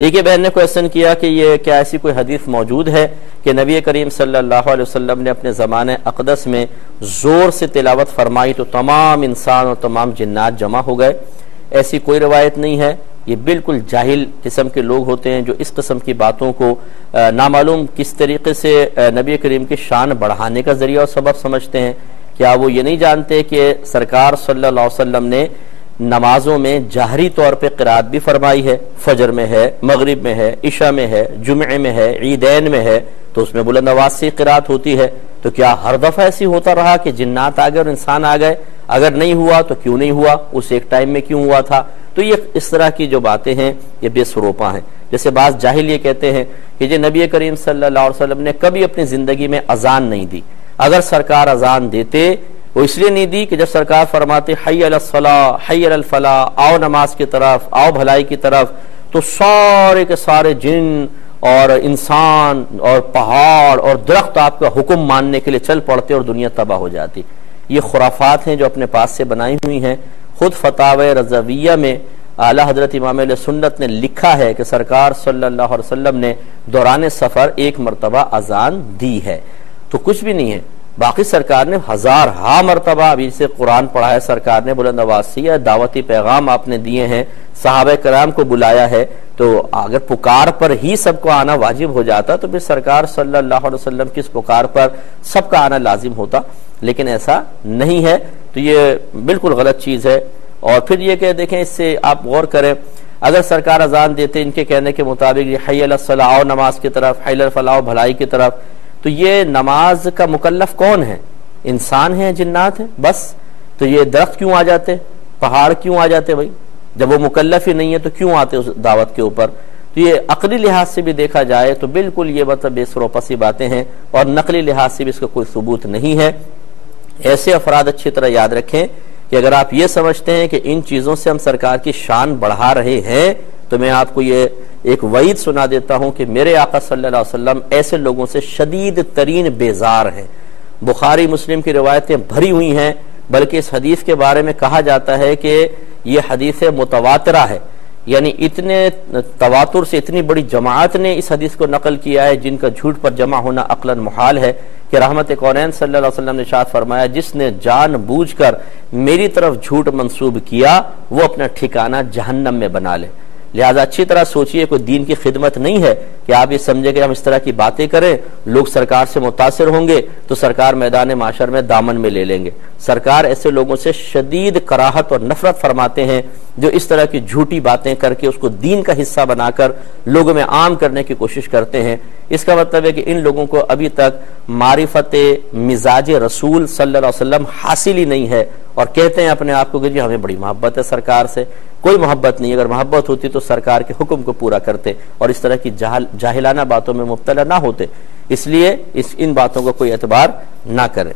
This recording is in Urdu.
ایک بہن نے کویسچن کیا کہ یہ کیا ایسی کوئی حدیث موجود ہے کہ نبی کریم صلی اللہ علیہ وسلم نے اپنے زمانہ اقدس میں زور سے تلاوت فرمائی تو تمام انسان اور تمام جنات جمع ہو گئے؟ ایسی کوئی روایت نہیں ہے۔ یہ بالکل جاہل قسم کے لوگ ہوتے ہیں جو اس قسم کی باتوں کو نامعلوم کس طریقے سے نبی کریم کی شان بڑھانے کا ذریعہ اور سبب سمجھتے ہیں۔ کیا وہ یہ نہیں جانتے کہ سرکار صلی اللہ علیہ وسلم نے نمازوں میں جہری طور پہ قرات بھی فرمائی ہے؟ فجر میں ہے، مغرب میں ہے، عشاء میں ہے، جمعے میں ہے، عیدین میں ہے، تو اس میں بلند آواز سے قرات ہوتی ہے۔ تو کیا ہر دفعہ ایسی ہوتا رہا کہ جنات آ گئے اور انسان آ گئے؟ اگر نہیں ہوا تو کیوں نہیں ہوا؟ اس ایک ٹائم میں کیوں ہوا تھا؟ تو یہ اس طرح کی جو باتیں ہیں یہ بے سروپا ہیں۔ جیسے بعض جاہل یہ کہتے ہیں کہ جی نبی کریم صلی اللہ علیہ وسلم نے کبھی اپنی زندگی میں اذان نہیں دی۔ اگر سرکار اذان دیتے وہ اس لیے نہیں دی کہ جب سرکار فرماتے حی علی الصلاۃ حی علی الفلاح، آؤ نماز کی طرف، آؤ بھلائی کی طرف، تو سارے کے سارے جن اور انسان اور پہاڑ اور درخت آپ کا حکم ماننے کے لیے چل پڑتے اور دنیا تباہ ہو جاتی۔ یہ خرافات ہیں جو اپنے پاس سے بنائی ہوئی ہیں۔ خود فتاوی رضویہ میں اعلیٰ حضرت امام اہل سنت نے لکھا ہے کہ سرکار صلی اللہ علیہ وسلم نے دوران سفر ایک مرتبہ اذان دی ہے، تو کچھ بھی نہیں ہے۔ باقی سرکار نے ہزارہا مرتبہ ابھی سے قرآن پڑھا ہے، سرکار نے بلند آواز سے یا دعوتی پیغام آپ نے دیے ہیں، صحابہ کرام کو بلایا ہے، تو اگر پکار پر ہی سب کو آنا واجب ہو جاتا تو پھر سرکار صلی اللہ علیہ وسلم کی اس پکار پر سب کا آنا لازم ہوتا، لیکن ایسا نہیں ہے۔ تو یہ بالکل غلط چیز ہے۔ اور پھر یہ کہ دیکھیں، اس سے آپ غور کریں، اگر سرکار اذان دیتے ان کے کہنے کے مطابق حی علی الصلاۃ، آؤ نماز کی طرف، حی علی الفلاح، بھلائی کی طرف، تو یہ نماز کا مکلف کون ہے؟ انسان ہیں، جنات ہیں، بس۔ تو یہ درخت کیوں آ جاتے، پہاڑ کیوں آ جاتے بھائی؟ جب وہ مکلف ہی نہیں ہے تو کیوں آتے اس دعوت کے اوپر؟ تو یہ عقلی لحاظ سے بھی دیکھا جائے تو بالکل یہ مطلب بے سروپا سی باتیں ہیں، اور نقلی لحاظ سے بھی اس کا کوئی ثبوت نہیں ہے۔ ایسے افراد اچھی طرح یاد رکھیں کہ اگر آپ یہ سمجھتے ہیں کہ ان چیزوں سے ہم سرکار کی شان بڑھا رہے ہیں، تو میں آپ کو یہ ایک وعید سنا دیتا ہوں کہ میرے آقا صلی اللہ علیہ وسلم ایسے لوگوں سے شدید ترین بیزار ہیں۔ بخاری مسلم کی روایتیں بھری ہوئی ہیں، بلکہ اس حدیث کے بارے میں کہا جاتا ہے کہ یہ حدیث متواترہ ہے، یعنی اتنے تواتر سے اتنی بڑی جماعت نے اس حدیث کو نقل کیا ہے جن کا جھوٹ پر جمع ہونا عقلاً محال ہے، کہ رحمت کونین صلی اللہ علیہ وسلم نے ارشاد فرمایا جس نے جان بوجھ کر میری طرف جھوٹ منسوب کیا وہ اپنا ٹھکانہ جہنم میں بنا لے۔ لہذا اچھی طرح سوچئے، کوئی دین کی خدمت نہیں ہے کہ آپ یہ سمجھے کہ ہم اس طرح کی باتیں کریں، لوگ سرکار سے متاثر ہوں گے تو سرکار میدان معاشر میں دامن میں لے لیں گے۔ سرکار ایسے لوگوں سے شدید کراہت اور نفرت فرماتے ہیں جو اس طرح کی جھوٹی باتیں کر کے اس کو دین کا حصہ بنا کر لوگوں میں عام کرنے کی کوشش کرتے ہیں۔ اس کا مطلب ہے کہ ان لوگوں کو ابھی تک معرفت مزاج رسول صلی اللہ علیہ وسلم حاصل ہی نہیں ہے، اور کہتے ہیں اپنے آپ کو کہ جی ہمیں بڑی محبت ہے سرکار سے۔ کوئی محبت نہیں، اگر محبت ہوتی تو سرکار کے حکم کو پورا کرتے اور اس طرح کی جاہلانہ باتوں میں مبتلا نہ ہوتے۔ اس لیے ان باتوں کو کوئی اعتبار نہ کرے۔